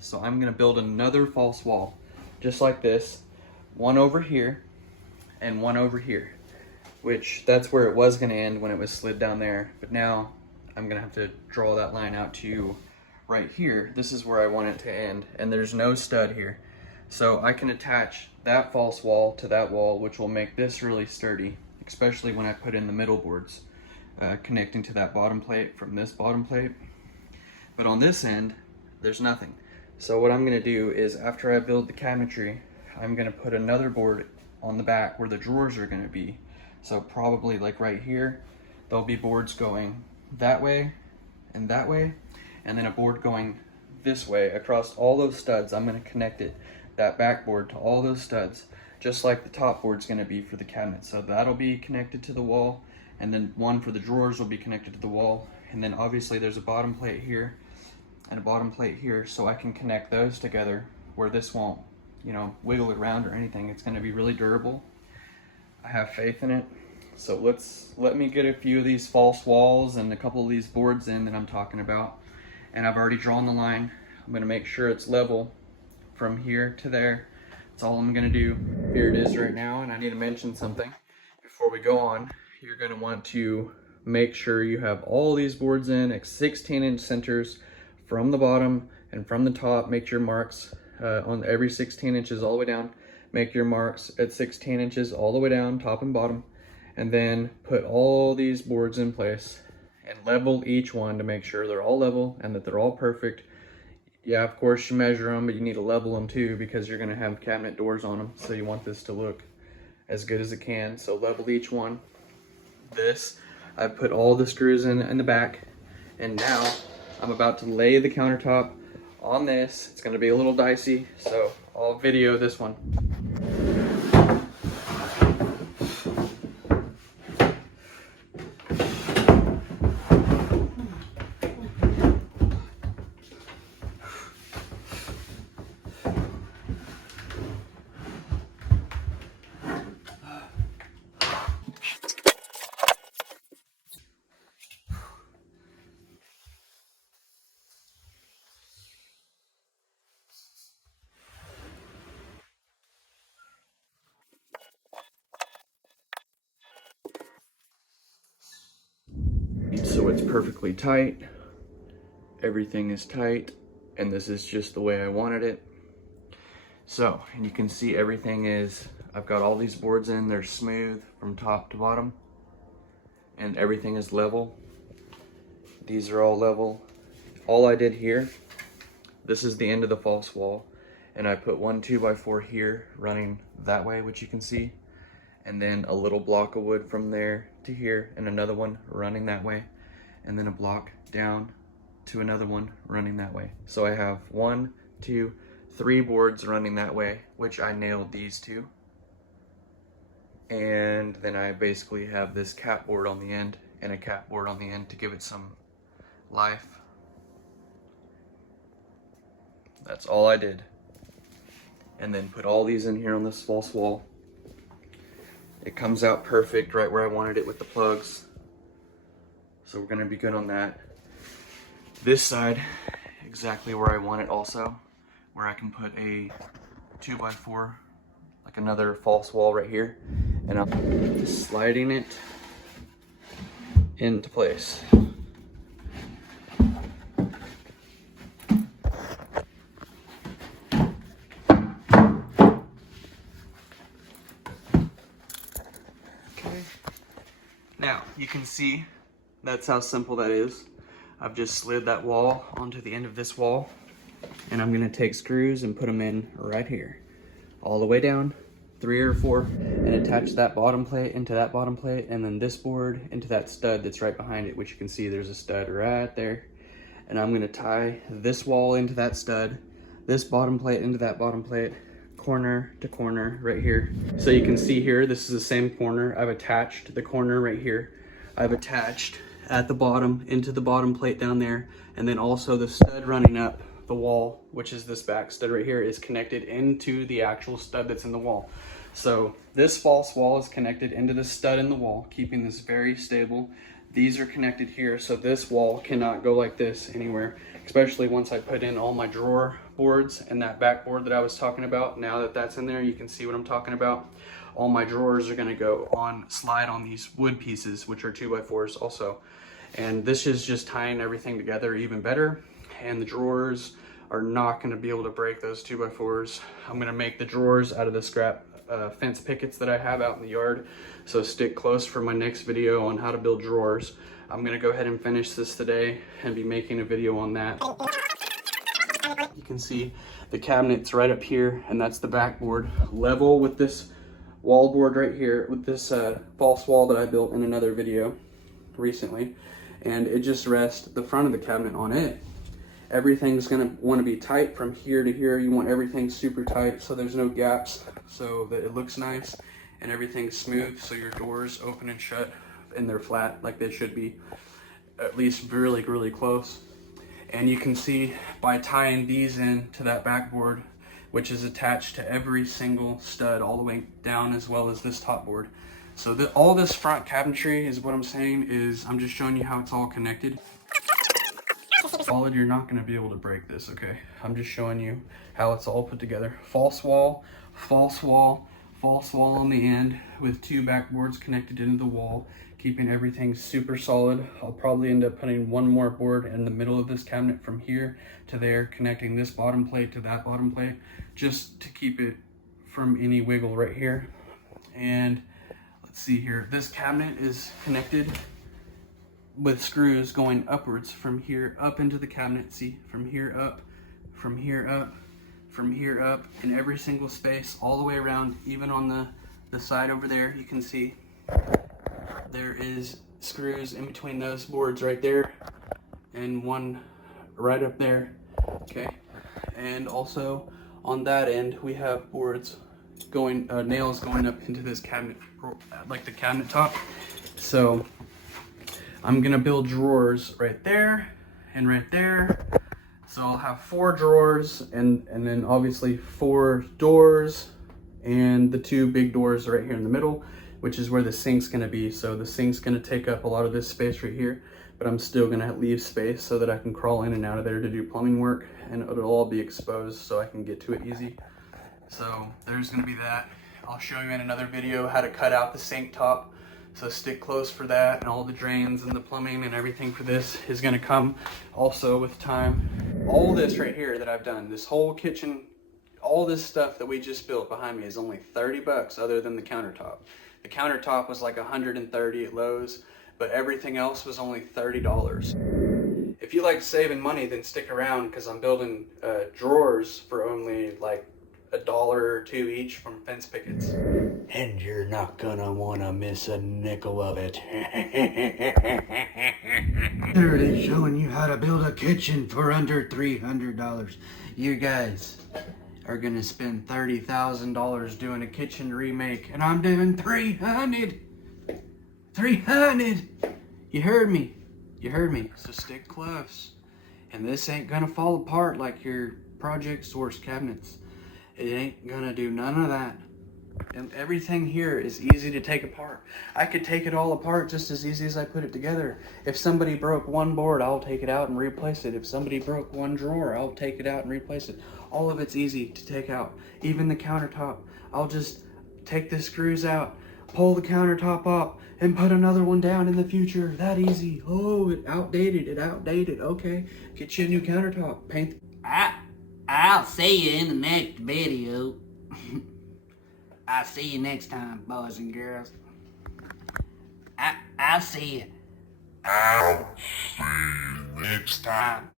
So I'm gonna build another false wall, just like this, one over here and one over here, which that's where it was gonna end when it was slid down there. But now I'm gonna have to draw that line out to you right here. This is where I want it to end, and there's no stud here. So I can attach that false wall to that wall, which will make this really sturdy, especially when I put in the middle boards, connecting to that bottom plate from this bottom plate. But on this end, there's nothing. So what I'm gonna do is, after I build the cabinetry, I'm gonna put another board on the back where the drawers are gonna be. So probably like right here, there'll be boards going that way, and then a board going this way across all those studs. I'm gonna connect it, that backboard, to all those studs, just like the top board's gonna be for the cabinet. So that'll be connected to the wall, and then one for the drawers will be connected to the wall. And then obviously there's a bottom plate here and a bottom plate here, so I can connect those together where this won't, you know, wiggle around or anything. It's gonna be really durable. I have faith in it. So let me get a few of these false walls and a couple of these boards in that I'm talking about. And I've already drawn the line. I'm gonna make sure it's level from here to there. That's all I'm gonna do. Here it is right now, and I need to mention something before we go on. You're gonna want to make sure you have all these boards in at 16-inch centers from the bottom and from the top. Make your marks on every 16 inches all the way down. Make your marks at 16 inches all the way down, top and bottom, and then put all these boards in place and level each one to make sure they're all level and that they're all perfect. Yeah, of course you measure them, but you need to level them too, because you're gonna have cabinet doors on them. So you want this to look as good as it can. So level each one. I put all the screws in the back, and now I'm about to lay the countertop on this. It's gonna be a little dicey, so I'll video this one. So it's perfectly tight. Everything is tight, and this is just the way I wanted it. So, and you can see everything is, I've got all these boards in, they're smooth from top to bottom, and everything is level. These are all level. All I did here, this is the end of the false wall, and I put one 2x4 here running that way, which you can see, and then a little block of wood from there to here, and another one running that way, and then a block down to another one running that way. So I have 1, 2, 3 boards running that way, which I nailed these two. And then I basically have this cap board on the end and a cap board on the end to give it some life. That's all I did. And then put all these in here on this false wall. It comes out perfect right where I wanted it with the plugs. So we're gonna be good on that. This side, exactly where I want it also, where I can put a 2x4, like another false wall right here, and I'm sliding it into place. Okay. Now, you can see that's how simple that is. I've just slid that wall onto the end of this wall, and I'm gonna take screws and put them in right here, all the way down, 3 or 4, and attach that bottom plate into that bottom plate, and then this board into that stud that's right behind it, which you can see there's a stud right there. And I'm gonna tie this wall into that stud, this bottom plate into that bottom plate, corner to corner right here. So you can see here, this is the same corner. I've attached the corner right here. I've attached at the bottom into the bottom plate down there, and then also the stud running up the wall, which is this back stud right here, is connected into the actual stud that's in the wall. So this false wall is connected into the stud in the wall, keeping this very stable. These are connected here, so this wall cannot go like this anywhere, especially once I put in all my drawer boards and that backboard that I was talking about. Now that that's in there, you can see what I'm talking about. All my drawers are gonna go on, slide on these wood pieces, which are 2x4s also. And this is just tying everything together even better. And the drawers are not gonna be able to break those 2x4s. I'm gonna make the drawers out of the scrap fence pickets that I have out in the yard. So stick close for my next video on how to build drawers. I'm gonna go ahead and finish this today and be making a video on that. You can see the cabinet's right up here, and that's the backboard, level with this wall board right here, with this false wall that I built in another video recently. And it just rests the front of the cabinet on it. Everything's gonna wanna be tight from here to here. You want everything super tight so there's no gaps, so that it looks nice, and everything's smooth so your doors open and shut and they're flat like they should be, at least really, really close. And you can see by tying these in to that backboard, which is attached to every single stud all the way down, as well as this top board. So all this front cabinetry is what I'm saying is, I'm just showing you how it's all connected. Solid, you're not gonna be able to break this, okay? I'm just showing you how it's all put together. False wall, false wall, false wall on the end with 2 backboards connected into the wall, keeping everything super solid. I'll probably end up putting one more board in the middle of this cabinet from here to there, connecting this bottom plate to that bottom plate, just to keep it from any wiggle right here. And let's see here, this cabinet is connected with screws going upwards from here up into the cabinet. See, from here up, from here up, from here up, in every single space all the way around. Even on the side over there, you can see there is screws in between those boards right there, and one right up there, okay? And also on that end, we have boards going, nails going up into this cabinet, like the cabinet top. So I'm gonna build drawers right there and right there. So I'll have 4 drawers, and then obviously 4 doors, and the 2 big doors right here in the middle, which is where the sink's gonna be. So the sink's gonna take up a lot of this space right here, but I'm still gonna leave space so that I can crawl in and out of there to do plumbing work, and it'll all be exposed so I can get to it easy. So there's gonna be that. I'll show you in another video how to cut out the sink top. So stick close for that, and all the drains and the plumbing and everything for this is gonna come also with time. All this right here that I've done, this whole kitchen, all this stuff that we just built behind me is only 30 bucks other than the countertop. The countertop was like 130 at Lowe's, but everything else was only $30. If you like saving money, then stick around, because I'm building drawers for only like $1 or $2 each from fence pickets. And you're not gonna wanna miss a nickel of it. There it is, showing you how to build a kitchen for under $300. You guys are gonna spend $30,000 doing a kitchen remake, and I'm doing 300. 300. You heard me. You heard me. So stick close. And this ain't gonna fall apart like your Project Source cabinets. It ain't gonna do none of that. And everything here is easy to take apart. I could take it all apart just as easy as I put it together. If somebody broke one board, I'll take it out and replace it. If somebody broke one drawer, I'll take it out and replace it. All of it's easy to take out. Even the countertop. I'll just take the screws out, pull the countertop up, and put another one down in the future. That easy. Oh, it outdated. Okay, get you a new countertop. Paint. I'll see you in the next video. I'll see you next time, boys and girls. I'll see you. I'll see you next time.